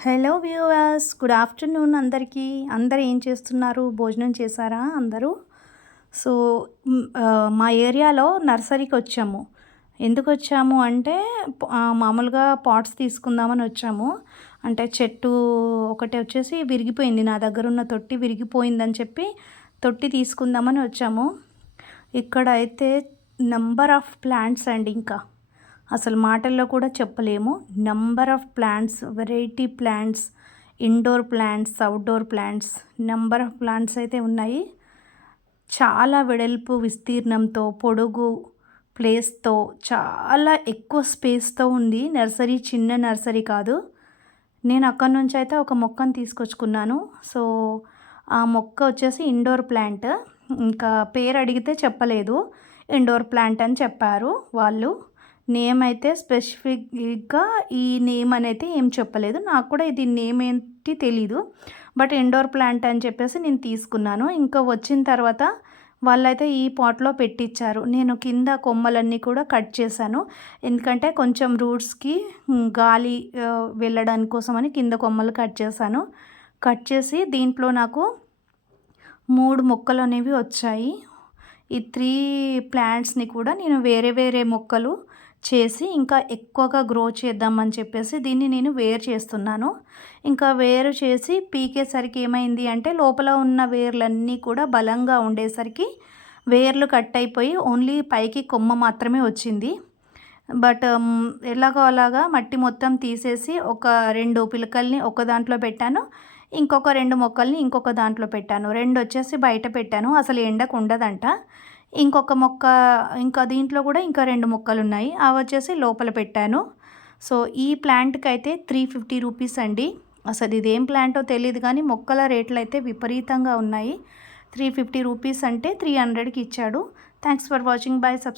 Hello viewers good afternoon అందరికీ. అందరు ఏం చేస్తున్నారు? భోజనం చేశారా అందరూ? సో మా ఏరియాలో నర్సరీకి వచ్చాము. ఎందుకు వచ్చాము అంటే మామూలుగా పాట్స్ తీసుకుందామని వచ్చాము. అంటే చెట్టు ఒకటి వచ్చేసి విరిగిపోయింది. నా దగ్గర ఉన్న తొట్టి విరిగిపోయిందని చెప్పి తొట్టి తీసుకుందామని వచ్చాము. ఇక్కడ అయితే నంబర్ ఆఫ్ ప్లాంట్స్ అండి ఇంకా. అసలు మాటల్లో కూడా చెప్పలేము. Number of plants variety plants indoor plants outdoor plants number of plants అయితే ఉన్నాయి. చాలా వెడల్పు విస్తీర్ణంతో పొడుగు ప్లేస్తో చాలా ఎక్కువ స్పేస్తో ఉంది. నర్సరీ చిన్న నర్సరీ కాదు. నేను అక్కడి నుంచి అయితే ఒక మొక్కను తీసుకొచ్చుకున్నాను. సో ఆ మొక్క వచ్చేసి ఇండోర్ ప్లాంట్ ఇంకా పేరు అడిగితే చెప్పలేదు. ఇండోర్ ప్లాంట్ అని చెప్పారు వాళ్ళు. నేమ్ అయితే స్పెసిఫిక్గా ఈ నేమ్ అనేది ఏం చెప్పలేదు. నాకు కూడా ఇది నేమ్ ఏంటి తెలీదు. బట్ ఇండోర్ ప్లాంట్ అని చెప్పేసి నేను తీసుకున్నాను. ఇంకా వచ్చిన తర్వాత వాళ్ళైతే ఈ పాట్లో పెట్టించారు నేను కింద కొమ్మలన్నీ కూడా కట్ చేశాను. ఎందుకంటే కొంచెం రూట్స్కి గాలి వెళ్ళడానికి కోసమని కింద కొమ్మలు కట్ చేశాను. కట్ చేసి దీంట్లో నాకు మూడు మొక్కలు అనేవి వచ్చాయి. ఈ త్రీ ప్లాంట్స్ని కూడా నేను వేరే వేరే మొక్కలు చేసి ఇంకా ఎక్కువగా గ్రో చేద్దామని చెప్పేసి దీన్ని నేను వేరు చేస్తున్నాను. ఇంకా వేరు చేసి పీకేసరికి ఏమైంది అంటే లోపల ఉన్న వేర్లన్నీ కూడా బలంగా ఉండేసరికి వేర్లు కట్ అయిపోయి ఓన్లీ పైకి కొమ్మ మాత్రమే వచ్చింది. బట్ ఎలాగో అలాగా మట్టి మొత్తం తీసేసి ఒక రెండు పిలకల్ని ఒక దాంట్లో పెట్టాను. ఇంకొక రెండు మొక్కల్ని ఇంకొక దాంట్లో పెట్టాను. రెండు వచ్చేసి బయట పెట్టాను. అసలు ఎండకు ఉండదంట. ఇంకొక మొక్క ఇంకా దీంట్లో కూడా ఇంకా రెండు మొక్కలు ఉన్నాయి అవి వచ్చేసి లోపల పెట్టాను. సో ఈ ప్లాంట్కి అయితే త్రీ ఫిఫ్టీ రూపీస్ అండి. అసలు ఇదేం ప్లాంటో తెలియదు కానీ మొక్కల రేట్లు అయితే విపరీతంగా ఉన్నాయి. త్రీ ఫిఫ్టీ రూపీస్ అంటే త్రీ హండ్రెడ్కి ఇచ్చాడు. Thanks for watching. By. Subs